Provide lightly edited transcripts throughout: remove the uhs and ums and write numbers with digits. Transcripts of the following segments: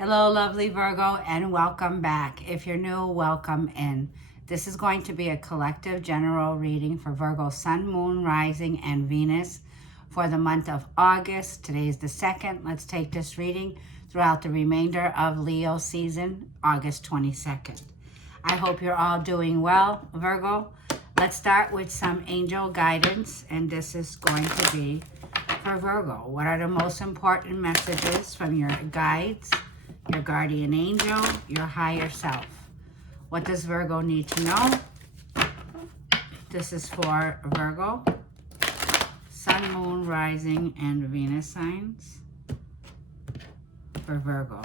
Hello, lovely Virgo, and welcome back. If you're new, welcome in. This is going to be a collective general reading for Virgo Sun, Moon, Rising, and Venus for the month of August. Today is the 2nd. Let's take this reading throughout the remainder of Leo season, August 22nd. I hope you're all doing well, Virgo. Let's start with some angel guidance, and this is going to be for Virgo. What are the most important messages from your guides, your guardian angel, your higher self? What does Virgo need to know? This is for Virgo, Sun, Moon, Rising, and Venus signs for Virgo.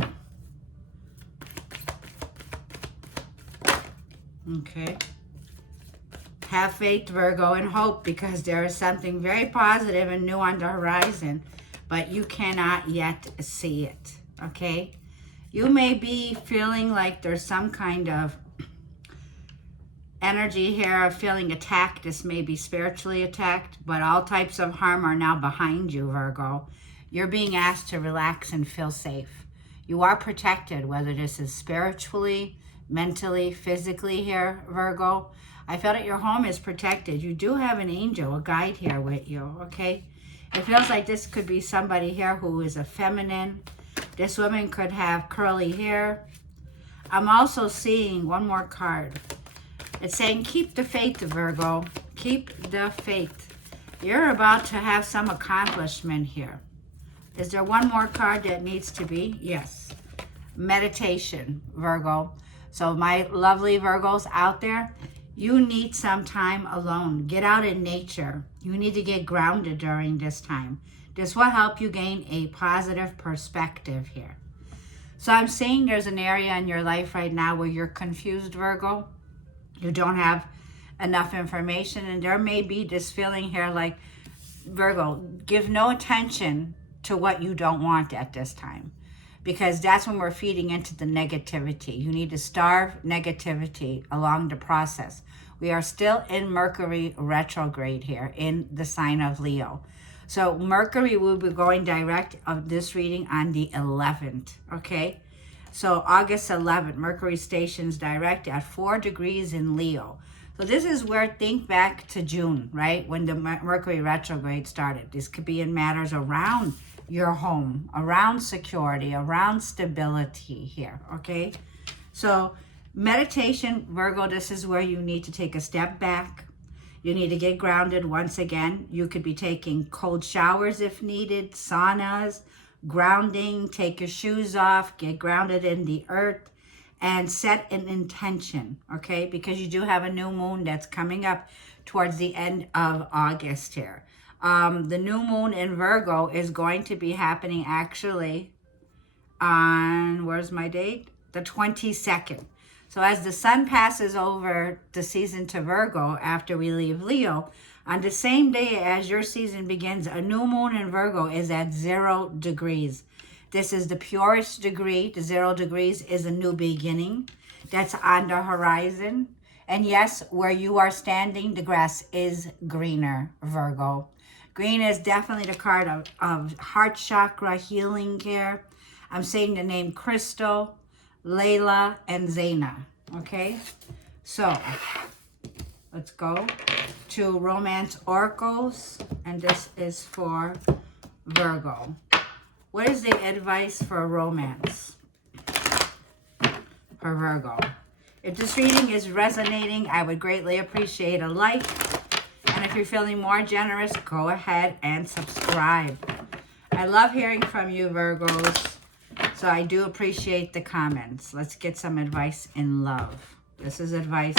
Okay. Have faith, Virgo, and hope, because there is something very positive and new on the horizon, but you cannot yet see it, okay? You may be feeling like there's some kind of energy here of feeling attacked. This may be spiritually attacked, but all types of harm are now behind you, Virgo. You're being asked to relax and feel safe. You are protected, whether this is spiritually, mentally, physically here, Virgo. I feel that your home is protected. You do have an angel, a guide here with you, okay? It feels like this could be somebody here who is a feminine. This woman could have curly hair. I'm also seeing one more card. It's saying, keep the faith, Virgo. Keep the faith. You're about to have some accomplishment here. Is there one more card that needs to be? Yes. Meditation, Virgo. So my lovely Virgos out there, you need some time alone. Get out in nature. You need to get grounded during this time. This will help you gain a positive perspective here. So I'm seeing there's an area in your life right now where you're confused, Virgo. You don't have enough information, and there may be this feeling here like, Virgo, give no attention to what you don't want at this time, because that's when we're feeding into the negativity. You need to starve negativity along the process. We are still in Mercury retrograde here in the sign of Leo. So Mercury will be going direct of this reading on the 11th, okay? So August 11th, Mercury stations direct at 4 degrees in Leo. So this is where, think back to June, right? When the Mercury retrograde started. This could be in matters around your home, around security, around stability here, okay? So meditation, Virgo, this is where you need to take a step back. You need to get grounded once again. You could be taking cold showers if needed, saunas, grounding, take your shoes off, get grounded in the earth, and set an intention, okay? Because you do have a new moon that's coming up towards the end of August here. The new moon in Virgo is going to be happening actually on, where's my date? The 22nd. So as the sun passes over the season to Virgo after we leave Leo, on the same day as your season begins, a new moon in Virgo is at 0 degrees. This is the purest degree. The 0 degrees is a new beginning that's on the horizon. And yes, where you are standing, the grass is greener, Virgo. Green is definitely the card of heart chakra healing care. I'm saying the name Crystal, Layla, and Zaina, okay? So let's go to Romance Oracles, and this is for Virgo. What is the advice for romance for Virgo? If this reading is resonating, I would greatly appreciate a like. And if you're feeling more generous, go ahead and subscribe. I love hearing from you, Virgos. So I do appreciate the comments. Let's get some advice in love. This is advice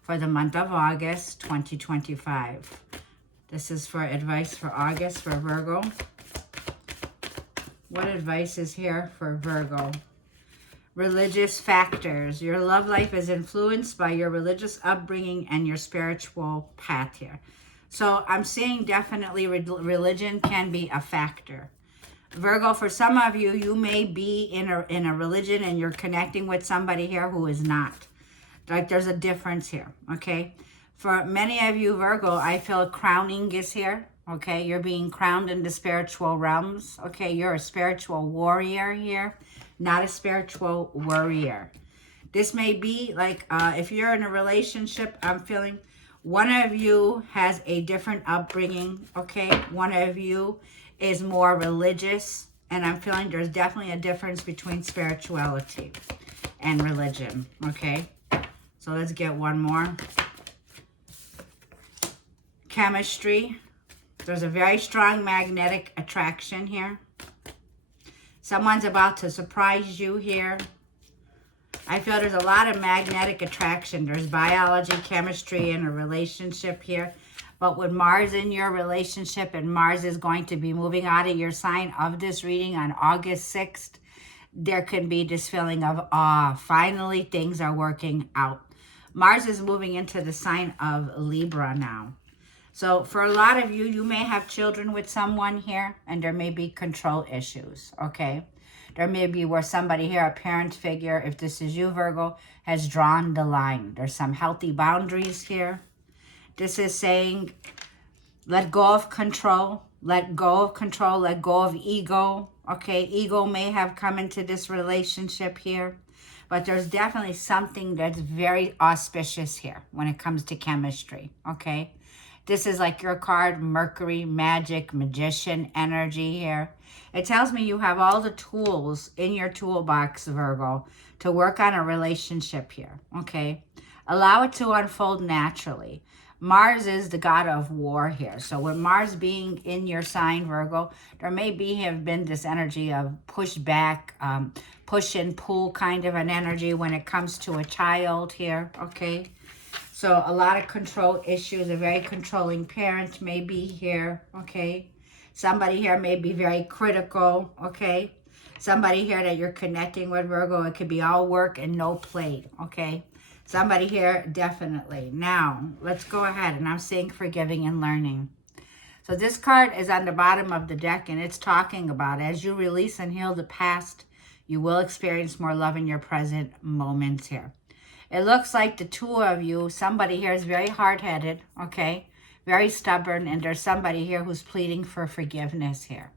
for the month of August 2025. This is for advice for August for Virgo. What advice is here for Virgo? Religious factors. Your love life is influenced by your religious upbringing and your spiritual path here. So I'm seeing definitely religion can be a factor. Virgo, for some of you, you may be in a religion and you're connecting with somebody here who is not. Like there's a difference here, okay? For many of you, Virgo, I feel crowning is here, okay? You're being crowned in the spiritual realms, okay? You're a spiritual warrior here. not a spiritual warrior. This may be like, if you're in a relationship, I'm feeling one of you has a different upbringing, okay? One of you is more religious, and I'm feeling there's definitely a difference between spirituality and religion, okay? So let's get one more. Chemistry. There's a very strong magnetic attraction here. Someone's about to surprise you here. I feel there's a lot of magnetic attraction. There's biology, chemistry, and a relationship here. But with Mars in your relationship, and Mars is going to be moving out of your sign of this reading on August 6th, there can be this feeling of awe. Finally, things are working out. Mars is moving into the sign of Libra now. So for a lot of you, you may have children with someone here, and there may be control issues, okay? There may be where somebody here, a parent figure, if this is you, Virgo, has drawn the line. There's some healthy boundaries here. This is saying, let go of control, let go of control, let go of ego, okay? Ego may have come into this relationship here, but there's definitely something that's very auspicious here when it comes to chemistry, okay? This is like your card, Mercury, magic, magician energy here. It tells me you have all the tools in your toolbox, Virgo, to work on a relationship here, okay? Allow it to unfold naturally. Mars is the god of war here. So with Mars being in your sign, Virgo, there may have been this energy of push back, push and pull kind of an energy when it comes to a child here, okay? So a lot of control issues. A very controlling parent may be here, okay? Somebody here may be very critical, okay? Somebody here that you're connecting with, Virgo, it could be all work and no play, okay? Somebody here, definitely. Now, let's go ahead, and I'm saying forgiving and learning. So this card is on the bottom of the deck, and it's talking about as you release and heal the past, you will experience more love in your present moments here. It looks like the two of you, somebody here is very hard-headed, okay? Very stubborn, and there's somebody here who's pleading for forgiveness here.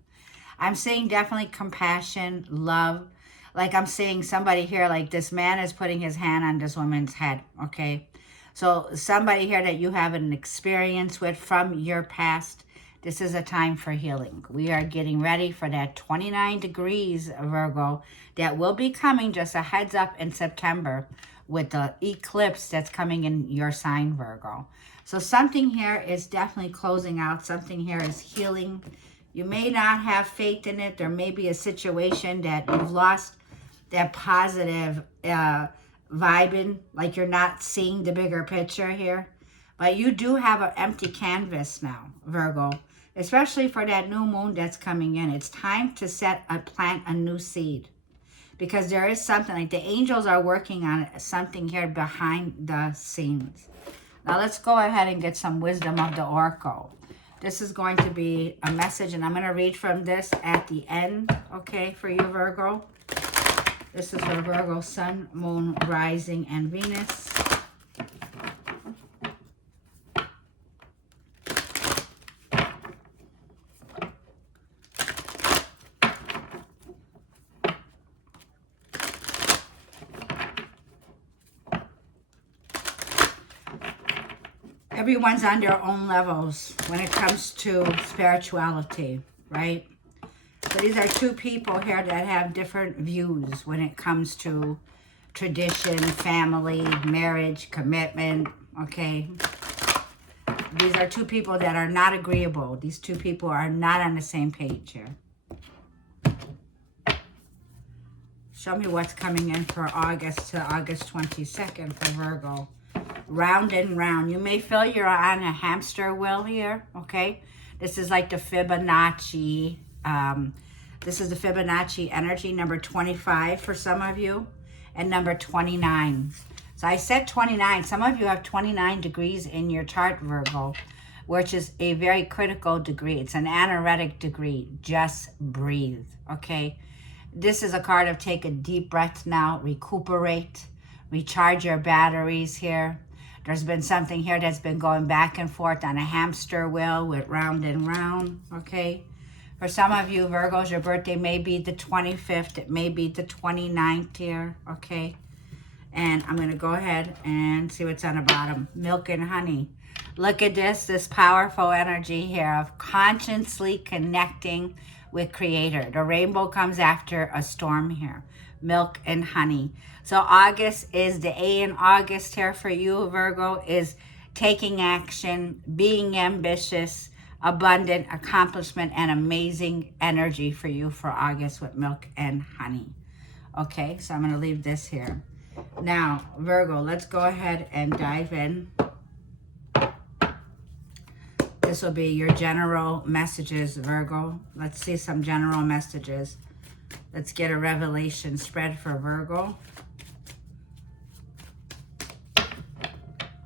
I'm seeing definitely compassion, love. Like I'm seeing somebody here, like this man is putting his hand on this woman's head, okay? So somebody here that you have an experience with from your past, this is a time for healing. We are getting ready for that 29 degrees, Virgo, that will be coming, just a heads up, in September with the eclipse that's coming in your sign, Virgo. So something here is definitely closing out. Something here is healing. You may not have faith in it. There may be a situation that you've lost that positive vibing, like you're not seeing the bigger picture here. But you do have an empty canvas now, Virgo, especially for that new moon that's coming in. It's time to plant a new seed, because there is something, like the angels are working on something here behind the scenes. Now let's go ahead and get some wisdom of the Oracle. This is going to be a message, and I'm going to read from this at the end, okay, for you, Virgo. This is for Virgo, Sun, Moon, Rising, and Venus. Everyone's on their own levels when it comes to spirituality, right? So these are two people here that have different views when it comes to tradition, family, marriage, commitment, okay? These are two people that are not agreeable. These two people are not on the same page here. Show me what's coming in for August to August 22nd for Virgo. Round and round. You may feel you're on a hamster wheel here, okay? This is like the Fibonacci. This is the Fibonacci energy, number 25 for some of you, and number 29. So I said 29. Some of you have 29 degrees in your chart, Virgo, which is a very critical degree. It's an anoretic degree. Just breathe, okay? This is a card of take a deep breath now, recuperate, recharge your batteries here. There's been something here that's been going back and forth on a hamster wheel with round and round, okay? For some of you, Virgos, your birthday may be the 25th. It may be the 29th here, okay? And I'm going to go ahead and see what's on the bottom. Milk and honey. Look at this powerful energy here of consciously connecting with Creator. The rainbow comes after a storm here. Milk and honey. So August is the A in August here for you, Virgo, is taking action, being ambitious, abundant, accomplishment, and amazing energy for you for August with milk and honey. Okay, so I'm going to leave this here. Now, Virgo, let's go ahead and dive in. This will be your general messages, Virgo. Let's see some general messages. Let's get a revelation spread for Virgo.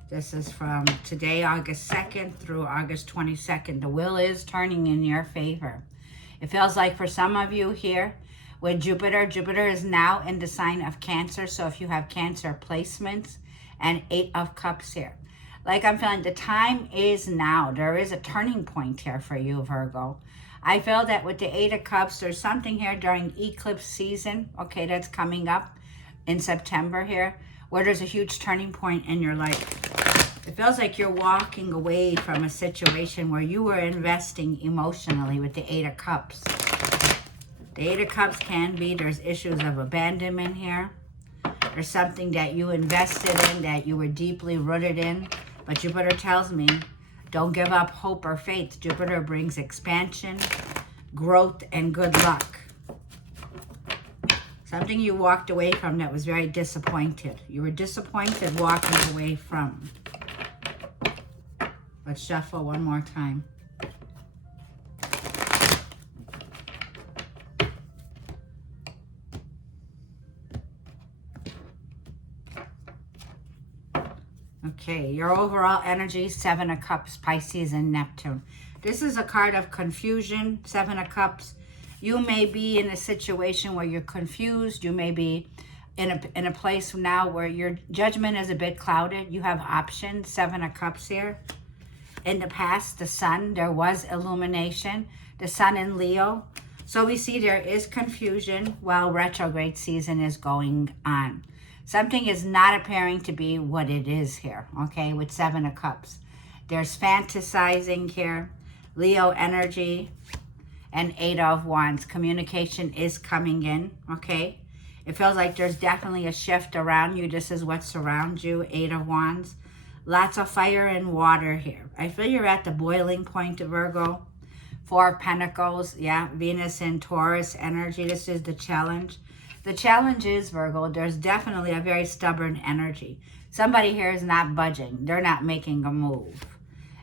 This is from today, August 2nd through August 22nd. The wheel is turning in your favor. It feels like for some of you here, with Jupiter is now in the sign of Cancer. So if you have Cancer placements, and 8 of Cups here. Like I'm feeling the time is now. There is a turning point here for you, Virgo. I feel that with the 8 of Cups, there's something here during eclipse season, okay, that's coming up in September here, where there's a huge turning point in your life. It feels like you're walking away from a situation where you were investing emotionally with the 8 of Cups. The 8 of Cups can be, there's issues of abandonment here. There's something that you invested in, that you were deeply rooted in. But Jupiter tells me, don't give up hope or faith. Jupiter brings expansion, growth, and good luck. Something you walked away from that was very disappointed. You were disappointed walking away from. Let's shuffle one more time. Okay, your overall energy, 7 of Cups, Pisces, and Neptune. This is a card of confusion, 7 of Cups. You may be in a situation where you're confused. You may be in a place now where your judgment is a bit clouded. You have options, 7 of Cups here. In the past, the sun, there was illumination. The sun in Leo. So we see there is confusion while retrograde season is going on. Something is not appearing to be what it is here, okay, with 7 of Cups. There's fantasizing here, Leo energy, and 8 of Wands. Communication is coming in, okay? It feels like there's definitely a shift around you. This is what surrounds you, 8 of Wands. Lots of fire and water here. I feel you're at the boiling point, Virgo. 4 of Pentacles, yeah, Venus and Taurus energy. This is the challenge. The challenge is, Virgo, there's definitely a very stubborn energy. Somebody here is not budging. They're not making a move.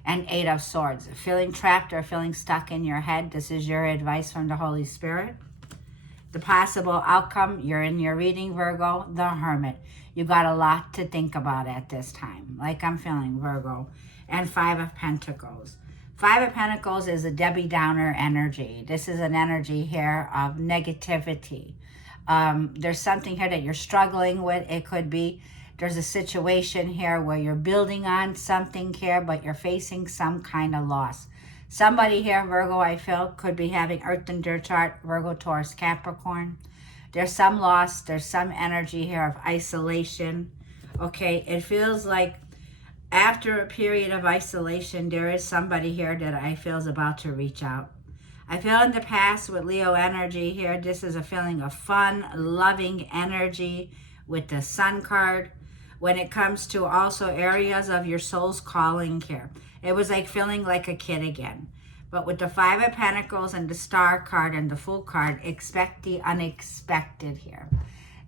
And 8 of Swords. Feeling trapped or feeling stuck in your head. This is your advice from the Holy Spirit. The possible outcome, you're in your reading, Virgo, the Hermit. You got a lot to think about at this time. Like I'm feeling, Virgo. And 5 of Pentacles. 5 of Pentacles is a Debbie Downer energy. This is an energy here of negativity. There's something here that you're struggling with. It could be there's a situation here where you're building on something here, but you're facing some kind of loss. Somebody here, Virgo, I feel, could be having Earth and Dirt chart, Virgo, Taurus, Capricorn. There's some loss. There's some energy here of isolation. Okay, it feels like after a period of isolation, there is somebody here that I feel is about to reach out. I feel in the past with Leo energy here, this is a feeling of fun, loving energy with the Sun card. When it comes to also areas of your soul's calling here, it was like feeling like a kid again. But with the 5 of Pentacles and the Star card and the Fool card, expect the unexpected here.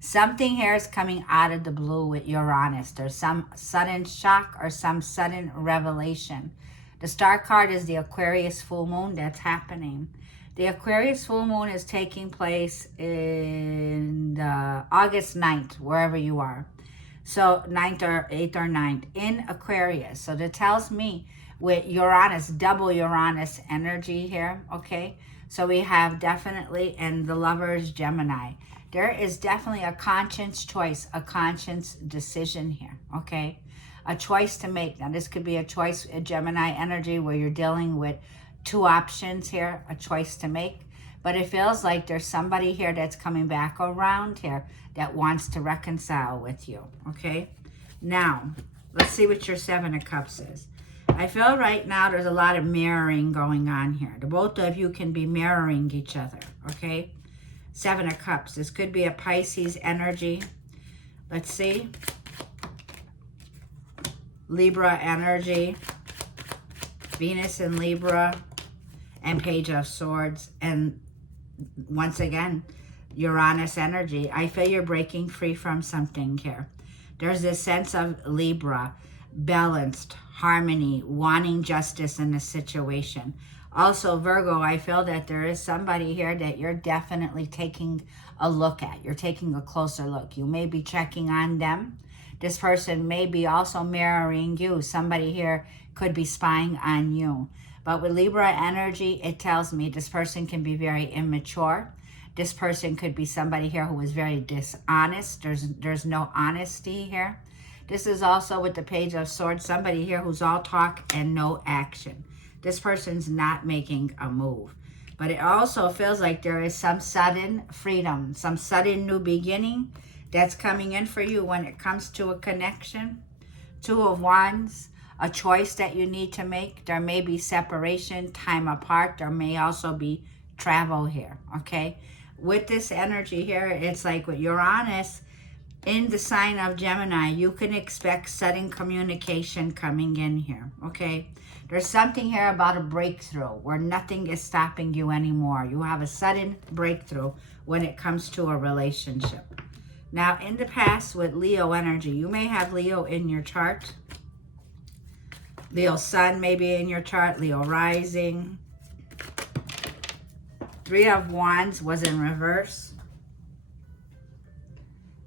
Something here is coming out of the blue with Uranus. There's some sudden shock or some sudden revelation. The Star card is the Aquarius full moon that's happening. The Aquarius full moon is taking place in August 9th, wherever you are. So 9th or 8th or 9th in Aquarius. So that tells me with Uranus, double Uranus energy here, okay? So we have definitely, and the lover is Gemini. There is definitely a conscious choice, a conscious decision here, okay? A choice to make. Now, this could be a choice, a Gemini energy, where you're dealing with two options here, a choice to make. But it feels like there's somebody here that's coming back around here that wants to reconcile with you, okay? Now, let's see what your Seven of Cups is. I feel right now there's a lot of mirroring going on here. The both of you can be mirroring each other, okay? Seven of Cups. This could be a Pisces energy. Let's see. Libra energy. Venus in Libra. And Page of Swords. And once again, Uranus energy. I feel you're breaking free from something here. There's this sense of Libra, balanced, harmony, wanting justice in the situation. Also, Virgo, I feel that there is somebody here that you're definitely taking a look at. You're taking a closer look. You may be checking on them. This person may be also mirroring you. Somebody here could be spying on you. But with Libra energy, it tells me this person can be very immature. This person could be somebody here who is very dishonest. There's no honesty here. This is also with the Page of Swords, somebody here who's all talk and no action. This person's not making a move. But it also feels like there is some sudden freedom, some sudden new beginning that's coming in for you when it comes to a connection. Two of Wands, a choice that you need to make. There may be separation, time apart. There may also be travel here, okay? With this energy here, it's like with Uranus in the sign of Gemini, you can expect sudden communication coming in here, okay? There's something here about a breakthrough where nothing is stopping you anymore. You have a sudden breakthrough when it comes to a relationship. Now, in the past with Leo energy, you may have Leo in your chart. Leo Sun may be in your chart, Leo Rising. Three of Wands was in reverse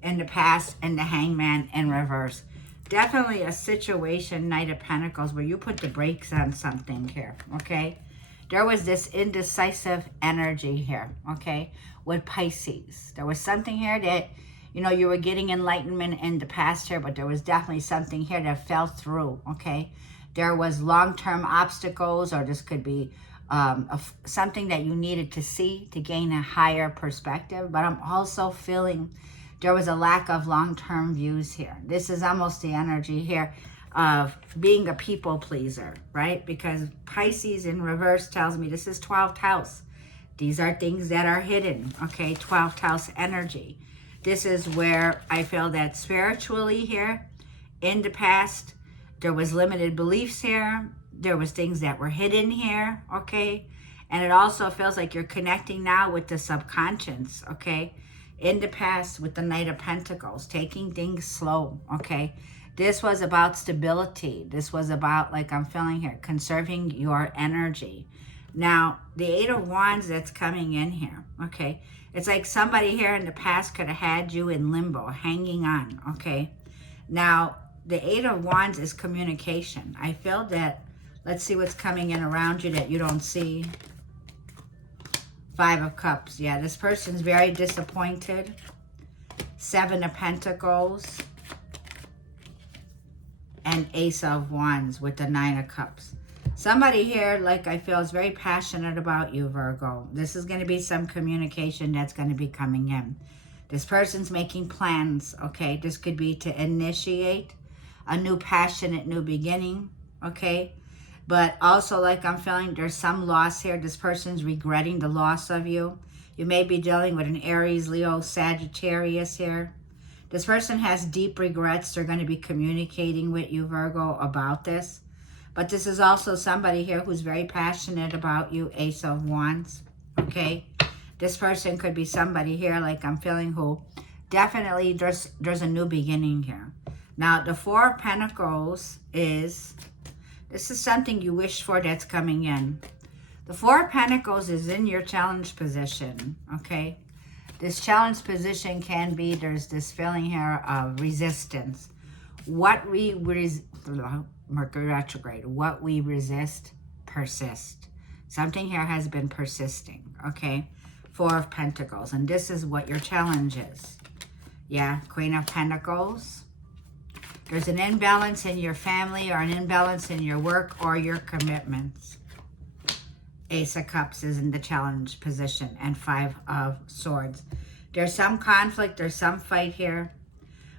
in the past, and the Hangman in reverse. Definitely a situation, Knight of Pentacles, where you put the brakes on something here, okay? There was this indecisive energy here, okay, with Pisces. There was something here that, you know, you were getting enlightenment in the past here, but there was definitely something here that fell through, okay? There was long-term obstacles, or this could be something that you needed to see to gain a higher perspective. But I'm also feeling there was a lack of long-term views here. This is almost the energy here of being a people pleaser, right? Because Pisces in reverse tells me this is 12th house. These are things that are hidden, okay? 12th house energy. This is where I feel that spiritually here in the past, there was limited beliefs here. There was things that were hidden here, okay? And it also feels like you're connecting now with the subconscious, okay? In the past with the Knight of Pentacles, taking things slow, okay? This was about stability. This was about, like I'm feeling here, conserving your energy. Now, the Eight of Wands that's coming in here, okay? It's like somebody here in the past could have had you in limbo, hanging on, okay? Now, the Eight of Wands is communication. I feel that, let's see what's coming in around you that you don't see. Five of Cups. Yeah, this person's very disappointed. Seven of Pentacles. And Ace of Wands with the Nine of Cups. Somebody here, like I feel, is very passionate about you, Virgo. This is going to be some communication that's going to be coming in. This person's making plans, okay? This could be to initiate a new passionate new beginning, okay? But also, like I'm feeling, there's some loss here. This person's regretting the loss of you. You may be dealing with an Aries, Leo, Sagittarius here. This person has deep regrets. They're going to be communicating with you, Virgo, about this. But this is also somebody here who's very passionate about you, Ace of Wands, okay? This person could be somebody here, like I'm feeling, who definitely there's a new beginning here. Now, the Four of Pentacles is... this is something you wish for that's coming in. The Four of Pentacles is in your challenge position, okay? This challenge position can be, there's this feeling here of resistance. Mercury retrograde, what we resist, persist. Something here has been persisting, okay? Four of Pentacles, and this is what your challenge is. Yeah, Queen of Pentacles. There's an imbalance in your family, or an imbalance in your work or your commitments. Ace of Cups is in the challenge position, and Five of Swords. There's some conflict, there's some fight here.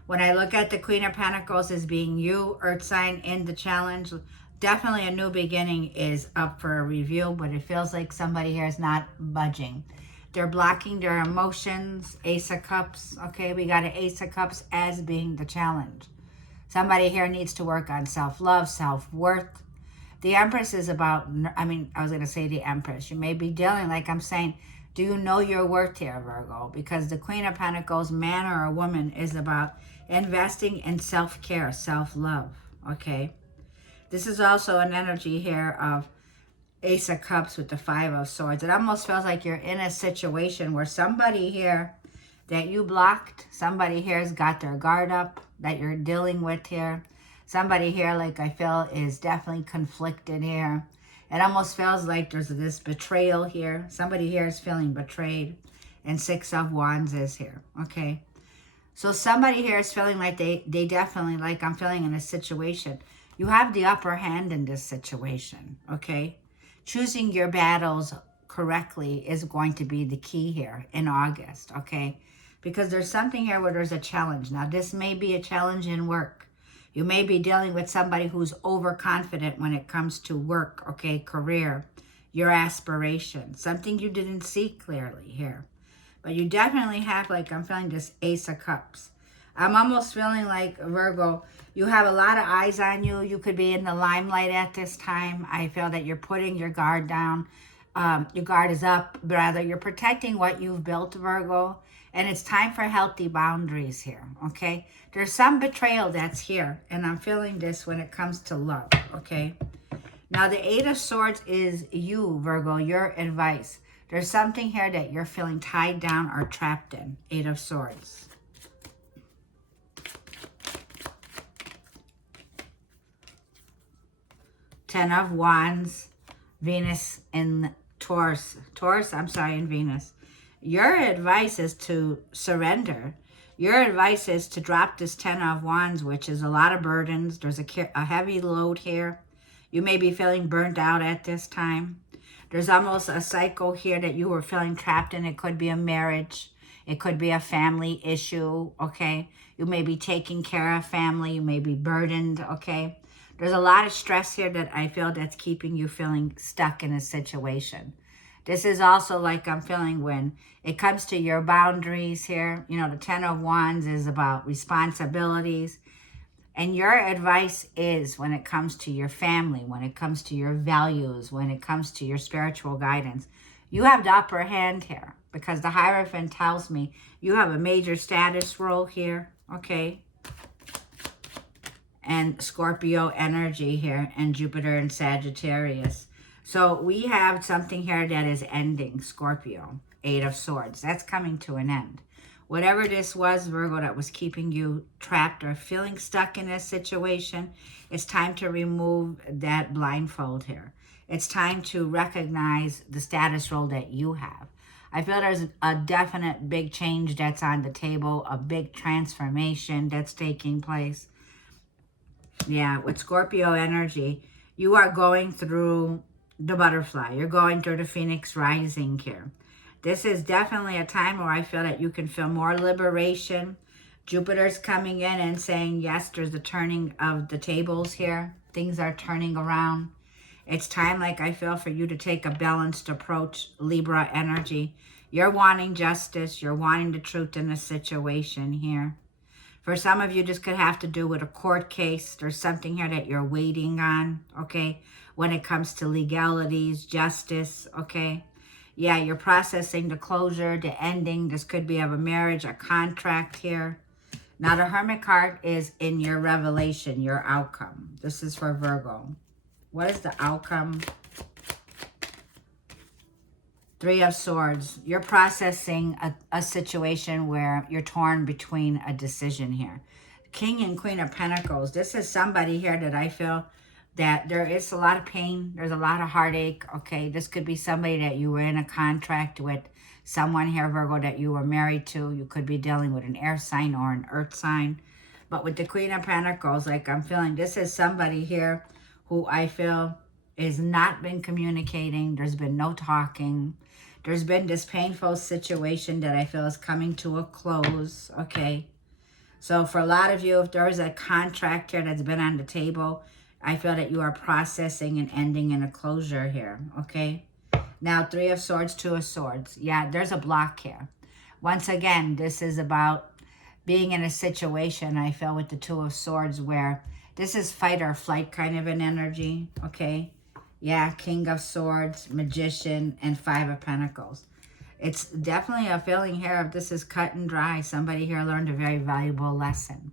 When I look at the Queen of Pentacles as being you, Earth sign, in the challenge, definitely a new beginning is up for a review, but it feels like somebody here is not budging. They're blocking their emotions. Ace of Cups. Okay, we got an Ace of Cups as being the challenge. Somebody here needs to work on self-love, self-worth. The Empress is about, I was going to say the Empress. You may be dealing, like I'm saying, do you know your worth here, Virgo? Because the Queen of Pentacles, man or a woman, is about investing in self-care, self-love, okay? This is also an energy here of Ace of Cups with the Five of Swords. It almost feels like you're in a situation where somebody here that you blocked, somebody here has got their guard up that you're dealing with here. Somebody here, like I feel, is definitely conflicted here. It almost feels like there's this betrayal here. Somebody here is feeling betrayed. And Six of Wands is here, okay? So somebody here is feeling like they definitely, like I'm feeling in a situation. You have the upper hand in this situation, okay? Choosing your battles correctly is going to be the key here in August, okay? Because there's something here where there's a challenge. Now, this may be a challenge in work. You may be dealing with somebody who's overconfident when it comes to work, okay, career, your aspiration, something you didn't see clearly here. But you definitely have, like I'm feeling, this Ace of Cups. I'm almost feeling like, Virgo, you have a lot of eyes on you. You could be in the limelight at this time. I feel that you're putting your guard down. Your guard is up, rather. You're protecting what you've built, Virgo. And it's time for healthy boundaries here, okay? There's some betrayal that's here. And I'm feeling this when it comes to love, okay? Now, the Eight of Swords is you, Virgo, your advice. There's something here that you're feeling tied down or trapped in. Eight of Swords. Ten of Wands. Venus in Taurus. In Venus. Your advice is to surrender. Your advice is to drop this Ten of Wands, which is a lot of burdens. There's a heavy load here. You may be feeling burnt out at this time. There's almost a cycle here that you were feeling trapped in. It could be a marriage. It could be a family issue, okay? You may be taking care of family. You may be burdened, okay? There's a lot of stress here that I feel that's keeping you feeling stuck in a situation. This is also like I'm feeling when it comes to your boundaries here. You know, the Ten of Wands is about responsibilities. And your advice is when it comes to your family, when it comes to your values, when it comes to your spiritual guidance, you have the upper hand here because the Hierophant tells me you have a major status role here, okay? And Scorpio energy here and Jupiter and Sagittarius. So we have something here that is ending, Scorpio, Eight of Swords. That's coming to an end. Whatever this was, Virgo, that was keeping you trapped or feeling stuck in this situation, it's time to remove that blindfold here. It's time to recognize the status role that you have. I feel there's a definite big change that's on the table, a big transformation that's taking place. Yeah, with Scorpio energy, you are going through the butterfly. You're going through the Phoenix rising here. This is definitely a time where I feel that you can feel more liberation. Jupiter's coming in and saying, yes, there's a turning of the tables here. Things are turning around. It's time, like I feel, for you to take a balanced approach, Libra energy. You're wanting justice. You're wanting the truth in the situation here. For some of you, this could have to do with a court case. There's something here that you're waiting on, okay? When it comes to legalities, justice, okay? Yeah, you're processing the closure, the ending. This could be of a marriage, a contract here. Now, the Hermit card is in your revelation, your outcome. This is for Virgo. What is the outcome? Three of Swords. You're processing a situation where you're torn between a decision here. King and Queen of Pentacles. This is somebody here that I feel that there is a lot of pain. There's a lot of heartache, okay? This could be somebody that you were in a contract with, someone here, Virgo, that you were married to. You could be dealing with an air sign or an earth sign. But with the Queen of Pentacles, like I'm feeling, this is somebody here who I feel is not been communicating. There's been no talking. There's been this painful situation that I feel is coming to a close, okay? So for a lot of you, if there is a contract here that's been on the table, I feel that you are processing and ending in a closure here, okay? Now, 3 of Swords, 2 of Swords. Yeah, there's a block here. Once again, this is about being in a situation, I feel, with the 2 of Swords where this is fight or flight kind of an energy, okay? Yeah, King of Swords, Magician, and 5 of Pentacles. It's definitely a feeling here of this is cut and dry. Somebody here learned a very valuable lesson.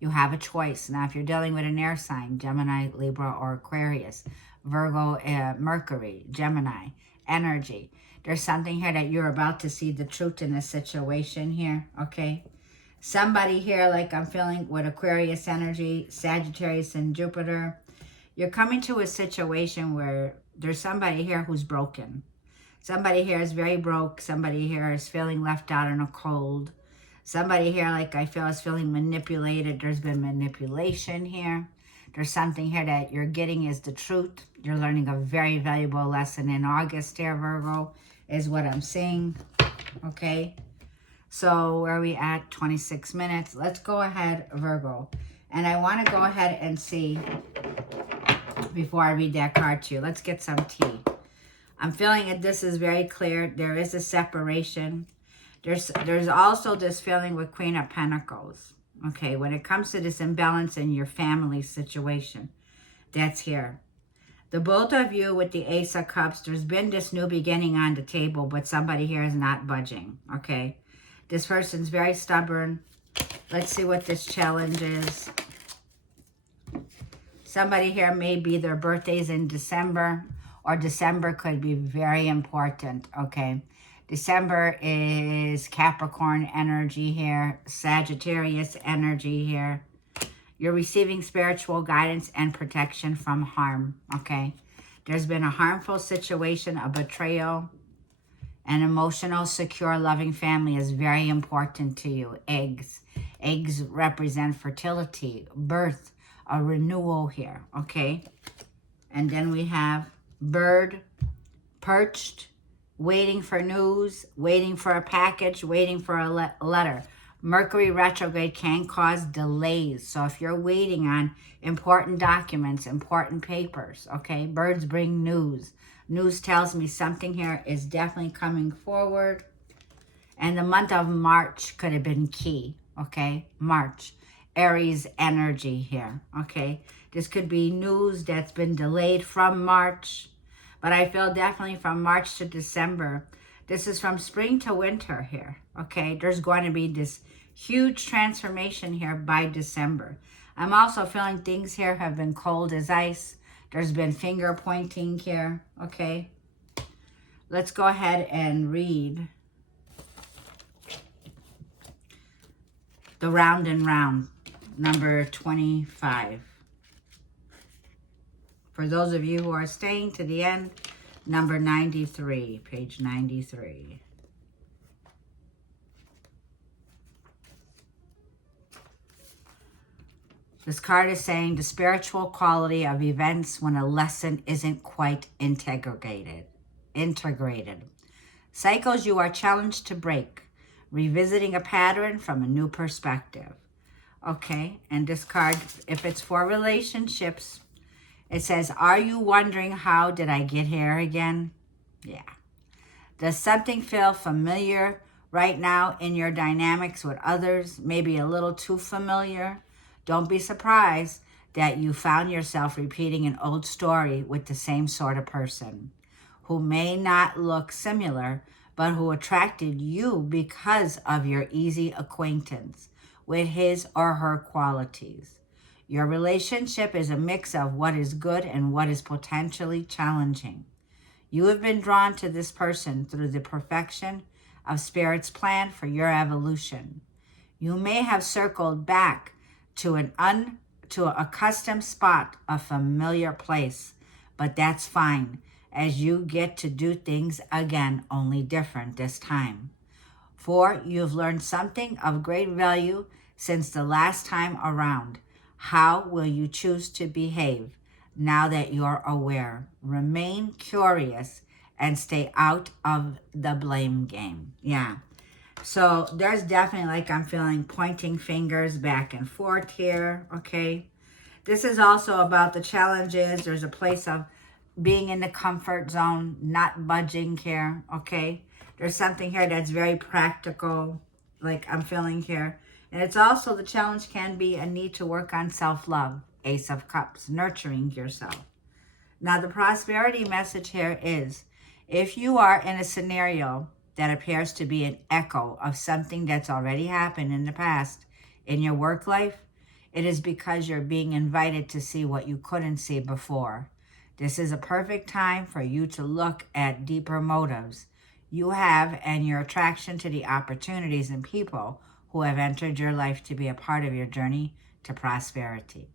You have a choice. Now, if you're dealing with an air sign, Gemini, Libra, or Aquarius, Virgo, Mercury, Gemini, energy, there's something here that you're about to see the truth in a situation here, okay? Somebody here, like I'm feeling with Aquarius energy, Sagittarius, and Jupiter, you're coming to a situation where there's somebody here who's broken. Somebody here is very broke. Somebody here is feeling left out in a cold. Somebody here, like I feel, is feeling manipulated. There's been manipulation here. There's something here that you're getting is the truth. You're learning a very valuable lesson in August here, Virgo, is what I'm seeing. Okay. So where are we at? 26 minutes. Let's go ahead, Virgo. And I want to go ahead and see, before I read that card to you, let's get some tea. I'm feeling that this is very clear. There is a separation. There's also this feeling with Queen of Pentacles. Okay, when it comes to this imbalance in your family situation, that's here. The both of you with the Ace of Cups, there's been this new beginning on the table, but somebody here is not budging, okay? This person's very stubborn. Let's see what this challenge is. Somebody here may be their birthdays in December, or December could be very important, okay? December is Capricorn energy here, Sagittarius energy here. You're receiving spiritual guidance and protection from harm, okay? There's been a harmful situation, a betrayal. An emotional, secure, loving family is very important to you. Eggs. Eggs represent fertility, birth, a renewal here, okay? And then we have bird, perched, waiting for news, waiting for a package, waiting for a letter. Mercury retrograde can cause delays. So if you're waiting on important documents, important papers, okay, birds bring news. News tells me something here is definitely coming forward. And the month of March could have been key, okay? March, Aries energy here, okay? This could be news that's been delayed from March. But I feel definitely from March to December. This is from spring to winter here, okay? There's going to be this huge transformation here by December. I'm also feeling things here have been cold as ice. There's been finger pointing here, okay? Let's go ahead and read the Round and Round, number 25. For those of you who are staying to the end, number 93, page 93. This card is saying the spiritual quality of events when a lesson isn't quite integrated. Cycles you are challenged to break, revisiting a pattern from a new perspective. Okay, and this card, if it's for relationships, it says, are you wondering how did I get here again? Yeah. Does something feel familiar right now in your dynamics with others? Maybe a little too familiar? Don't be surprised that you found yourself repeating an old story with the same sort of person who may not look similar, but who attracted you because of your easy acquaintance with his or her qualities. Your relationship is a mix of what is good and what is potentially challenging. You have been drawn to this person through the perfection of Spirit's plan for your evolution. You may have circled back to a custom spot, a familiar place, but that's fine, as you get to do things again, only different this time. For you've learned something of great value since the last time around. How will you choose to behave? now that you're aware. Remain curious and stay out of the blame game. Yeah. So there's definitely, like, I'm feeling pointing fingers back and forth here, okay? This is also about the challenges. There's a place of being in the comfort zone, not budging here, okay? There's something here that's very practical, like I'm feeling here. And it's also, the challenge can be a need to work on self-love, Ace of Cups, nurturing yourself. Now, the prosperity message here is, if you are in a scenario that appears to be an echo of something that's already happened in the past in your work life, it is because you're being invited to see what you couldn't see before. This is a perfect time for you to look at deeper motives you have and your attraction to the opportunities and people who have entered your life to be a part of your journey to prosperity.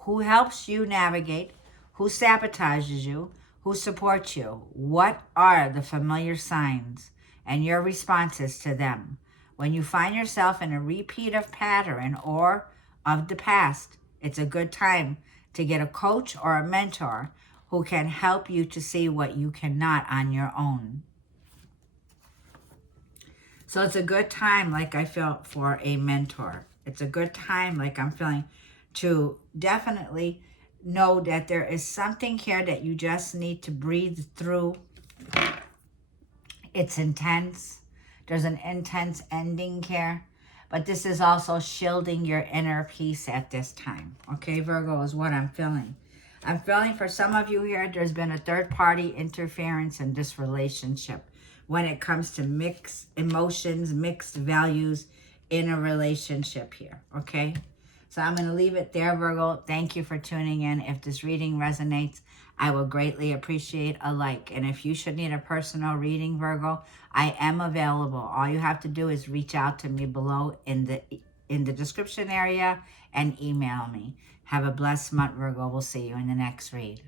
Who helps you navigate? Who sabotages you? Who supports you? What are the familiar signs and your responses to them? When you find yourself in a repeat of pattern or of the past, it's a good time to get a coach or a mentor who can help you to see what you cannot on your own. So it's a good time, like I felt, for a mentor. It's a good time, like I'm feeling, to definitely know that there is something here that you just need to breathe through. It's intense. There's an intense ending here. But this is also shielding your inner peace at this time. Okay, Virgo, is what I'm feeling. I'm feeling for some of you here, there's been a third-party interference in this relationship when it comes to mixed emotions, mixed values in a relationship here, okay? So I'm going to leave it there, Virgo. Thank you for tuning in. If this reading resonates, I will greatly appreciate a like. And if you should need a personal reading, Virgo, I am available. All you have to do is reach out to me below in the description area and email me. Have a blessed month, Virgo. We'll see you in the next read.